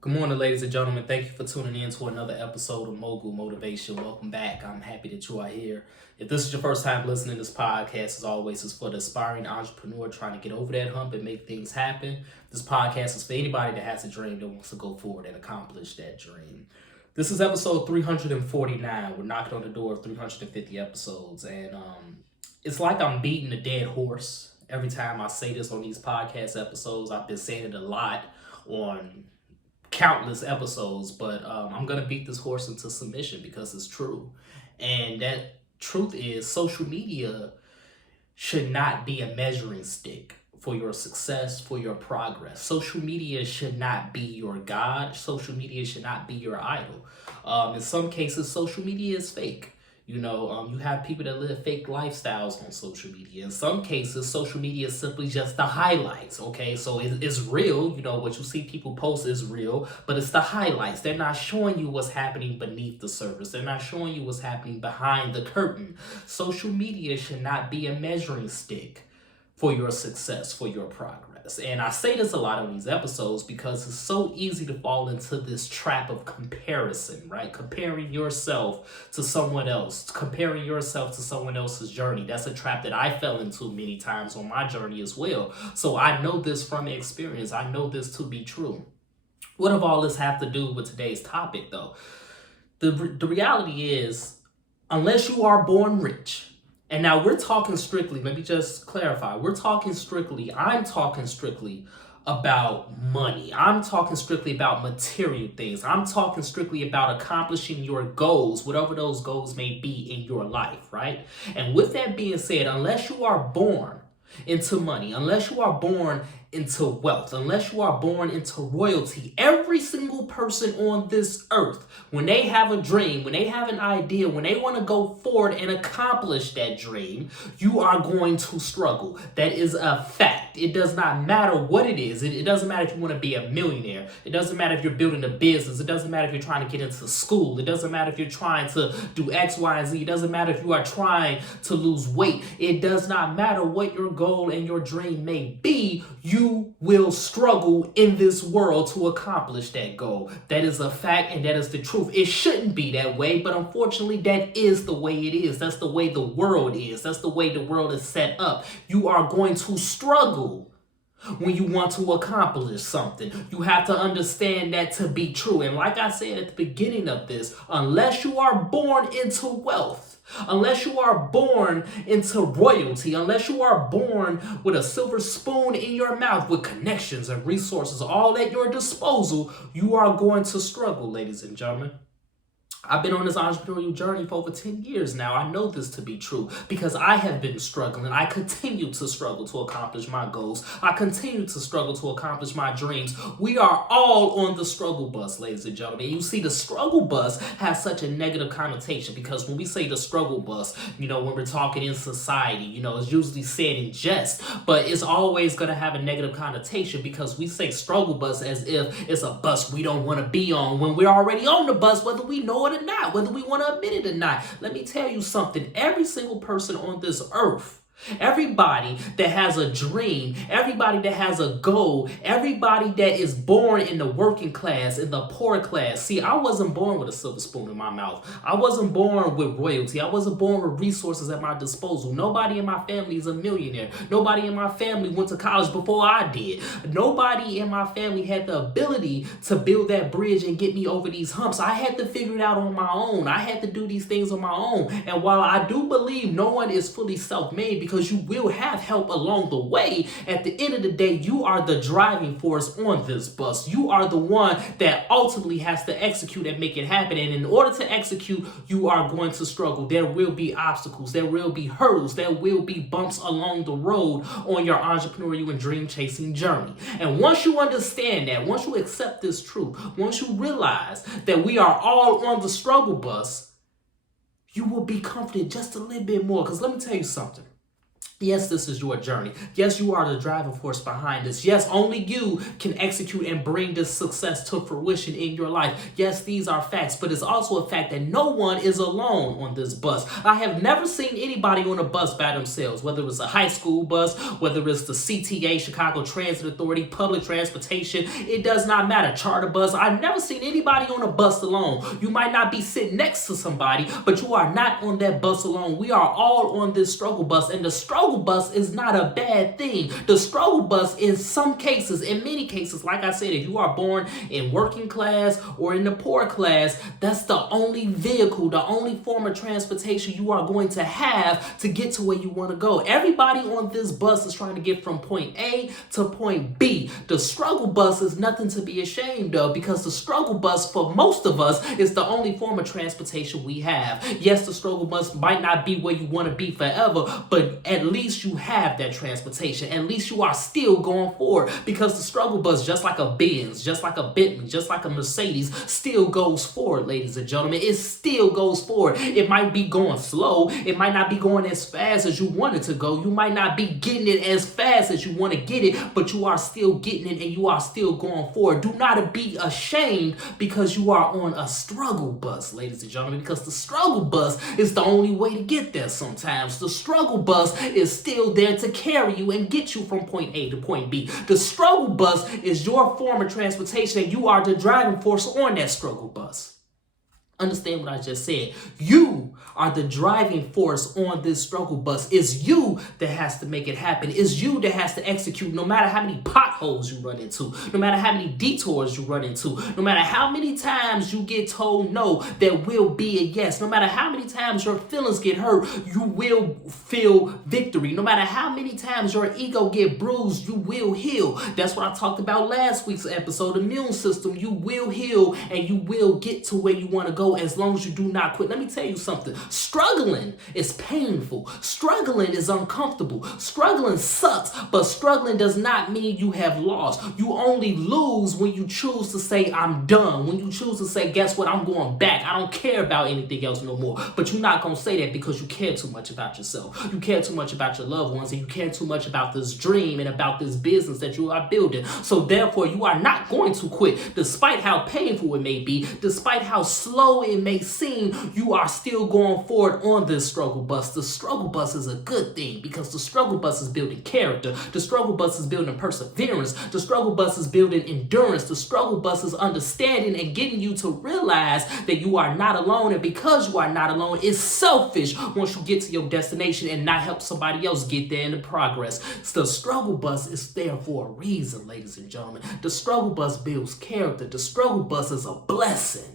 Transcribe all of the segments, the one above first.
Good morning, ladies and gentlemen. Thank you for tuning in to another episode of Mogul Motivation. Welcome back. I'm happy that you are here. If this is your first time listening to this podcast, as always, is for the aspiring entrepreneur trying to get over that hump and make things happen. This podcast is for anybody that has a dream that wants to go forward and accomplish that dream. This is episode 349. We're knocking on the door of 350 episodes. And it's like I'm beating a dead horse every time I say this on these podcast episodes. I've been saying it a lot on countless episodes, but I'm gonna beat this horse into submission because it's true. And that truth is social media should not be a measuring stick for your success, for your progress. Social media should not be your God. Social media should not be your idol. In some cases, social media is fake. You have people that live fake lifestyles on social media. In some cases, social media is simply just the highlights, okay? So it's real, what you see people post is real, but it's the highlights. They're not showing you what's happening beneath the surface. They're not showing you what's happening behind the curtain. Social media should not be a measuring stick for your success, for your progress. And I say this a lot on these episodes because it's so easy to fall into this trap of comparison, right? Comparing yourself to someone else, comparing yourself to someone else's journey. That's a trap that I fell into many times on my journey as well. So I know this from experience. I know this to be true. What do all this have to do with today's topic, though? The reality is, unless you are born rich, and now we're talking strictly, let me just clarify. I'm talking strictly about money. I'm talking strictly about material things. I'm talking strictly about accomplishing your goals, whatever those goals may be in your life, right? And with that being said, unless you are born into money, unless you are born into wealth, unless you are born into royalty, every single person on this earth, when they have a dream, when they have an idea, when they want to go forward and accomplish that dream, you are going to struggle. That is a fact. It does not matter what it is. It doesn't matter if you want to be a millionaire. It doesn't matter if you're building a business. It doesn't matter if you're trying to get into school. It doesn't matter if you're trying to do X, Y, and Z. It doesn't matter if you are trying to lose weight. It does not matter what your goal and your dream may be. You will struggle in this world to accomplish that goal. That is a fact, and that is the truth. It shouldn't be that way, but unfortunately, that is the way it is. That's the way the world is. That's the way the world is set up. You are going to struggle when you want to accomplish something. You have to understand that to be true. And like I said at the beginning of this, unless you are born into wealth, unless you are born into royalty, unless you are born with a silver spoon in your mouth with connections and resources all at your disposal, you are going to struggle, ladies and gentlemen. I've been on this entrepreneurial journey for over 10 years now. I know this to be true because I have been struggling. I continue to struggle to accomplish my goals. I continue to struggle to accomplish my dreams. We are all on the struggle bus, ladies and gentlemen. And you see, the struggle bus has such a negative connotation because when we say the struggle bus, when we're talking in society, it's usually said in jest, but it's always going to have a negative connotation because we say struggle bus as if it's a bus we don't want to be on when we're already on the bus, whether we know it or not, whether we want to admit it or not. Let me tell you something. Every single person on this earth, everybody that has a dream, everybody that has a goal, everybody that is born in the working class, in the poor class. See, I wasn't born with a silver spoon in my mouth. I wasn't born with royalty. I wasn't born with resources at my disposal. Nobody in my family is a millionaire. Nobody in my family went to college before I did. Nobody in my family had the ability to build that bridge and get me over these humps. I had to figure it out on my own. I had to do these things on my own. And while I do believe no one is fully self-made, because you will have help along the way, at the end of the day, you are the driving force on this bus. You are the one that ultimately has to execute and make it happen. And in order to execute, you are going to struggle. There will be obstacles. There will be hurdles. There will be bumps along the road on your entrepreneurial and dream chasing journey. And once you understand that, once you accept this truth, once you realize that we are all on the struggle bus, you will be comforted just a little bit more. Because let me tell you something. Yes, this is your journey. Yes, you are the driving force behind this. Yes, only you can execute and bring this success to fruition in your life. Yes, these are facts, but it's also a fact that no one is alone on this bus. I have never seen anybody on a bus by themselves, whether it's a high school bus, whether it's the CTA, Chicago Transit Authority, public transportation. It does not matter. Charter bus. I've never seen anybody on a bus alone. You might not be sitting next to somebody, but you are not on that bus alone. We are all on this struggle bus, and the struggle bus is not a bad thing. The struggle bus, in some cases, in many cases, like I said, if you are born in working class or in the poor class, that's the only vehicle, the only form of transportation you are going to have to get to where you want to go. Everybody on this bus is trying to get from point A to point B. The struggle bus is nothing to be ashamed of, because the struggle bus, for most of us, is the only form of transportation we have. Yes, the struggle bus might not be where you want to be forever, but at least you have that transportation. At least you are still going forward, because the struggle bus, just like a Benz, just like a Bentley, just like a Mercedes, still goes forward, ladies and gentlemen. It still goes forward. It might be going slow. It might not be going as fast as you want it to go. You might not be getting it as fast as you want to get it, but you are still getting it and you are still going forward. Do not be ashamed because you are on a struggle bus, ladies and gentlemen, because the struggle bus is the only way to get there sometimes. The struggle bus is still there to carry you and get you from point A to point B. The struggle bus is your form of transportation, and you are the driving force on that struggle bus. Understand what I just said. You are the driving force on this struggle bus. It's you that has to make it happen. It's you that has to execute, no matter how many potholes you run into, no matter how many detours you run into, no matter how many times you get told no, there will be a yes. No matter how many times your feelings get hurt, you will feel victory. No matter how many times your ego get bruised, you will heal. That's what I talked about last week's episode. Immune system, you will heal and you will get to where you want to go, as long as you do not quit. Let me tell you something. Struggling is painful. Struggling is uncomfortable. Struggling sucks, but struggling does not mean you have lost. You only lose when you choose to say, I'm done. When you choose to say, guess what, I'm going back. I don't care about anything else no more. But you're not going to say that because you care too much about yourself. You care too much about your loved ones, and you care too much about this dream and about this business that you are building. So therefore, you are not going to quit. Despite how painful it may be, despite how slow it may seem, you are still going forward on this struggle bus. The struggle bus is a good thing, because the struggle bus is building character. The struggle bus is building perseverance. The struggle bus is building endurance. The struggle bus is understanding and getting you to realize that you are not alone. And because you are not alone, it's selfish once you get to your destination and not help somebody else get there in the progress. So the struggle bus is there for a reason, ladies and gentlemen. The struggle bus builds character. The struggle bus is a blessing.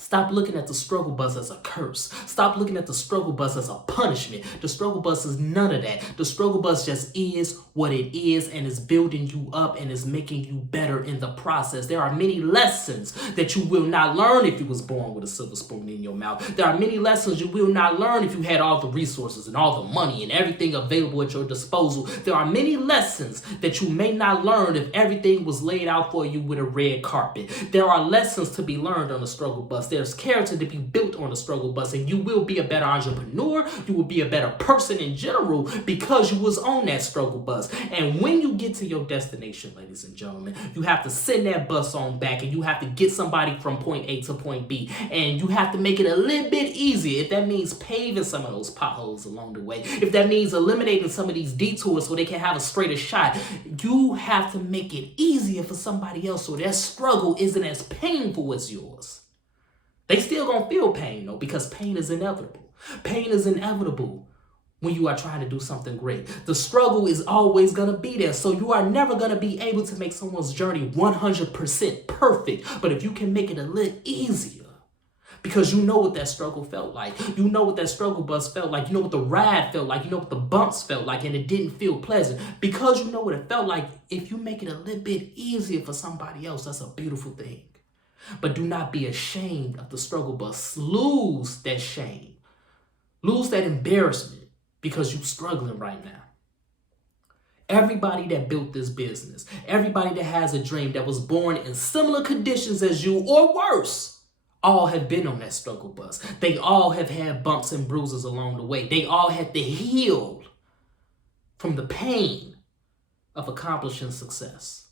Stop looking at the struggle bus as a curse. Stop looking at the struggle bus as a punishment. The struggle bus is none of that. The struggle bus just is what it is, and is building you up and is making you better in the process. There are many lessons that you will not learn if you was born with a silver spoon in your mouth. There are many lessons you will not learn if you had all the resources and all the money and everything available at your disposal. There are many lessons that you may not learn if everything was laid out for you with a red carpet. There are lessons to be learned on the struggle bus. There's character to be built on the struggle bus, and you will be a better entrepreneur. You will be a better person in general because you was on that struggle bus. And when you get to your destination, ladies and gentlemen, you have to send that bus on back, and you have to get somebody from point A to point B, and you have to make it a little bit easier. If that means paving some of those potholes along the way, if that means eliminating some of these detours so they can have a straighter shot, you have to make it easier for somebody else so their struggle isn't as painful as yours. They still gonna feel pain though, because pain is inevitable. Pain is inevitable when you are trying to do something great. The struggle is always gonna be there, so you are never gonna be able to make someone's journey 100% perfect. But if you can make it a little easier, because you know what that struggle felt like. You know what that struggle bus felt like. You know what the ride felt like. You know what the bumps felt like, and it didn't feel pleasant. Because you know what it felt like, if you make it a little bit easier for somebody else, that's a beautiful thing. But do not be ashamed of the struggle bus. Lose that shame. Lose that embarrassment because you're struggling right now. Everybody that built this business, everybody that has a dream, that was born in similar conditions as you or worse, all have been on that struggle bus. They all have had bumps and bruises along the way. They all had to heal from the pain of accomplishing success.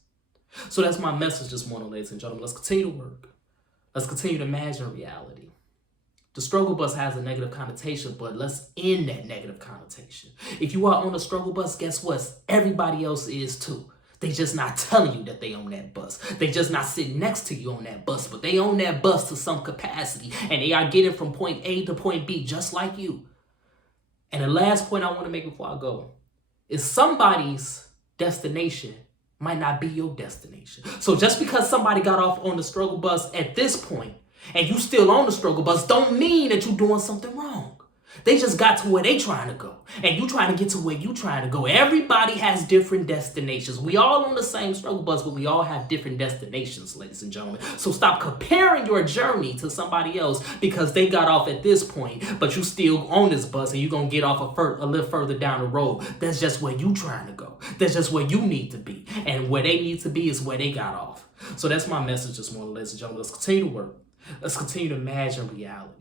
So that's my message this morning, ladies and gentlemen. Let's continue to work. Let's continue to imagine reality. The struggle bus has a negative connotation, but let's end that negative connotation. If you are on the struggle bus, guess what? Everybody else is too. They just not telling you that they on that bus. They just not sitting next to you on that bus, but they on that bus to some capacity, and they are getting from point A to point B just like you. And the last point I want to make before I go is somebody's destination might not be your destination. So just because somebody got off on the struggle bus at this point and you still on the struggle bus don't mean that you're doing something wrong. They just got to where they trying to go, and you trying to get to where you trying to go. Everybody has different destinations. We all on the same struggle bus, but we all have different destinations, ladies and gentlemen. So stop comparing your journey to somebody else because they got off at this point, but you still on this bus and you're going to get off a little further down the road. That's just where you trying to go. That's just where you need to be. And where they need to be is where they got off. So that's my message this morning, ladies and gentlemen. Let's continue to work. Let's continue to imagine reality.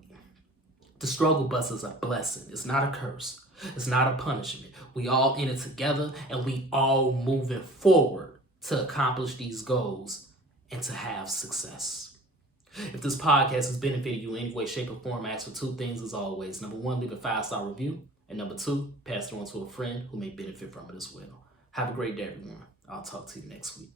The struggle bus is a blessing. It's not a curse. It's not a punishment. We all in it together, and we all moving forward to accomplish these goals and to have success. If this podcast has benefited you in any way, shape, or form, I ask for two things as always. Number one, leave a 5-star review. And number two, pass it on to a friend who may benefit from it as well. Have a great day, everyone. I'll talk to you next week.